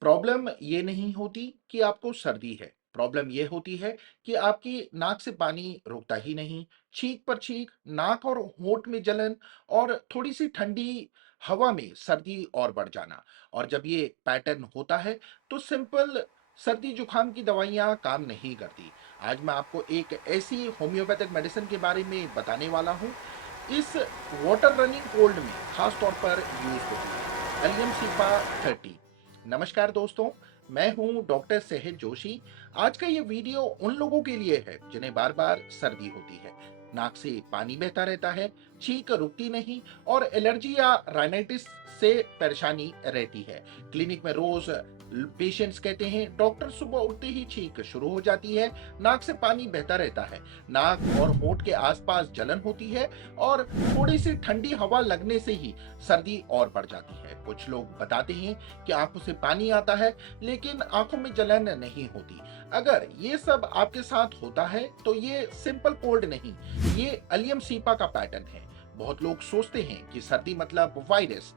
Problem ये नहीं होती कि आपको सर्दी है, प्रॉब्लम ये होती है कि आपकी नाक से पानी रुकता ही नहीं, छींक पर छींक, नाक और होंठ में जलन और थोड़ी-सी ठंडी हवा में सर्दी और बढ़ जाना। और जब ये पैटर्न होता है, तो सिंपल सर्दी-जुकाम की दवाइयाँ काम नहीं करती। आज मैं आपको एक ऐसी होम्योपैथिक मेडिसिन के बारे में बताने वाला हूँ, इस वाटर रनिंग कोल्ड में खास तौर पर यूज़ होती है, एलियम सीपा 30। नमस्कार दोस्तों, मैं हूं डॉक्टर सेहत जोशी। आज का ये वीडियो उन लोगों के लिए है जिन्हें बार बार सर्दी होती है, नाक से पानी बहता रहता है, छींक रुकती नहीं और एलर्जी या राइनाइटिस से परेशानी रहती है। क्लिनिक में रोज पेशेंट्स कहते हैं डॉक्टर सुबह उठते ही छींक शुरू हो जाती है, नाक से पानी बहता रहता है, नाक और होंठ के आसपास जलन होती है और थोड़ी सी ठंडी हवा लगने से ही सर्दी और बढ़ जाती है। कुछ लोग बताते हैं कि आंखों से पानी आता है लेकिन आंखों में जलन नहीं होती। अगर ये सब आपके साथ होता है तो ये सिंपल कोल्ड नहीं, ये एलियम सीपा का पैटर्न है। बहुत लोग सोचते हैं कि सर्दी मतलब वायरस,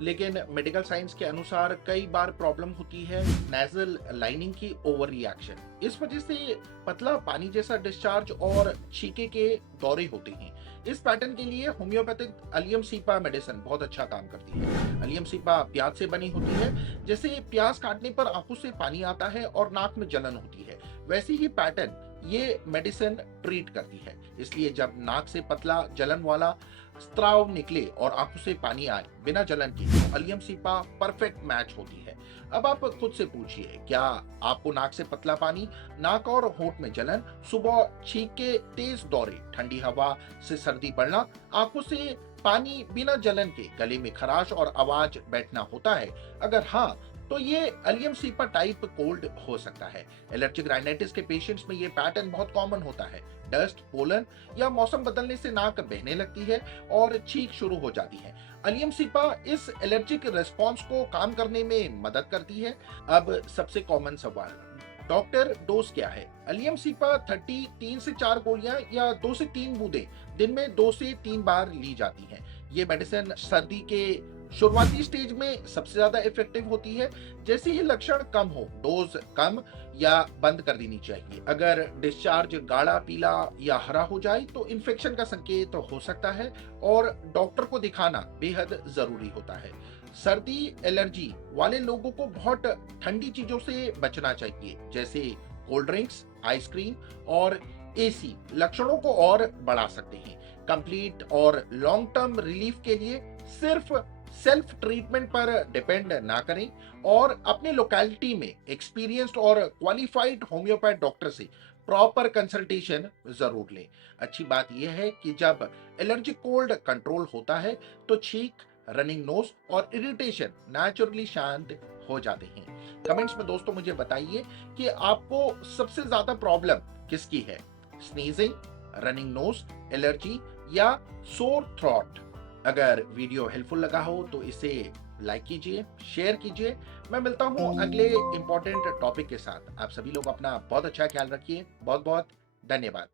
लेकिन मेडिकल साइंस के अनुसार कई बार प्रॉब्लम होती है नेजल लाइनिंग की ओवर रिएक्शन। इस वजह से पतला पानी जैसा डिस्चार्ज और छींके के दौरे होते हैं। इस पैटर्न के लिए होम्योपैथिक एलियम सीपा मेडिसिन बहुत अच्छा काम करती है। एलियम सीपा प्याज से बनी होती है, जैसे प्याज काटने पर आंखों से पानी आता है और नाक में जलन होती है, वैसे ही पैटर्न ये मेडिसिन ट्रीट करती है। इसलिए जब नाक से पतला जलन वाला स्त्राव निकले और आंखों से पानी आए बिना जलन के, तो एलियम सीपा परफेक्ट मैच होती है। अब आप खुद से पूछिए, क्या आपको नाक से पतला पानी, नाक और होंठ में जलन, सुबह छींक के तेज दौरे, ठंडी हवा से सर्दी बढ़ना, आंखों से पानी बिना जलन के, गले में खराश और आवाज बैठना होता है? अगर हाँ, तो ये एलियम सीपा टाइप कोल्ड हो सकता है। एलर्जिक राइनाइटिस के पेशेंट्स में ये पैटर्न बहुत कॉमन होता है। डस्ट, पोलन या मौसम बदलने से नाक बहने लगती है और छींक शुरू हो जाती है। एलियम सीपा इस एलर्जिक रिस्पॉन्स को काम करने में मदद करती है। अब सबसे कॉमन सवाल, डॉक्टर डोज क्या है? एलियम सीपा 30 3 से 4 गोलियां या 2 से 3 बूंदें दिन में 2 से 3 बार ली जाती हैं। ये मेडिसिन सर्दी के शुरुआती स्टेज में सबसे ज्यादा इफेक्टिव होती है। जैसे ही लक्षण कम हो, डोज कम या बंद कर देनी चाहिए। अगर डिस्चार्ज गाढ़ा पीला या हरा हो जाए तो इन्फेक्शन का संकेत हो सकता है और डॉक्टर को दिखाना बेहद जरूरी होता है। सर्दी एलर्जी वाले लोगों को बहुत ठंडी चीजों से बचना चाहिए, जैसे कोल्ड ड्रिंक्स, आइसक्रीम और एसी लक्षणों को और बढ़ा सकते हैं। कंप्लीट और लॉन्ग टर्म रिलीफ के लिए सिर्फ सेल्फ ट्रीटमेंट पर डिपेंड ना करें और अपने लोकेलिटी में एक्सपीरियंस्ड और क्वालिफाइड होम्योपैथ डॉक्टर से प्रॉपर कंसल्टेशन जरूर लें। अच्छी बात यह है कि जब एलर्जिक कोल्ड कंट्रोल होता है तो छींक, रनिंग नोज और इरिटेशन नेचुरली शांत हो जाते हैं। कमेंट्स में दोस्तों मुझे बताइए कि आपको सबसे ज्यादा प्रॉब्लम किसकी है, स्नीजिंग, रनिंग नोज, एलर्जी या सोर थ्रोट। अगर वीडियो हेल्पफुल लगा हो तो इसे लाइक कीजिए, शेयर कीजिए। मैं मिलता हूं अगले इंपॉर्टेंट टॉपिक के साथ। आप सभी लोग अपना बहुत अच्छा ख्याल रखिए। बहुत बहुत धन्यवाद।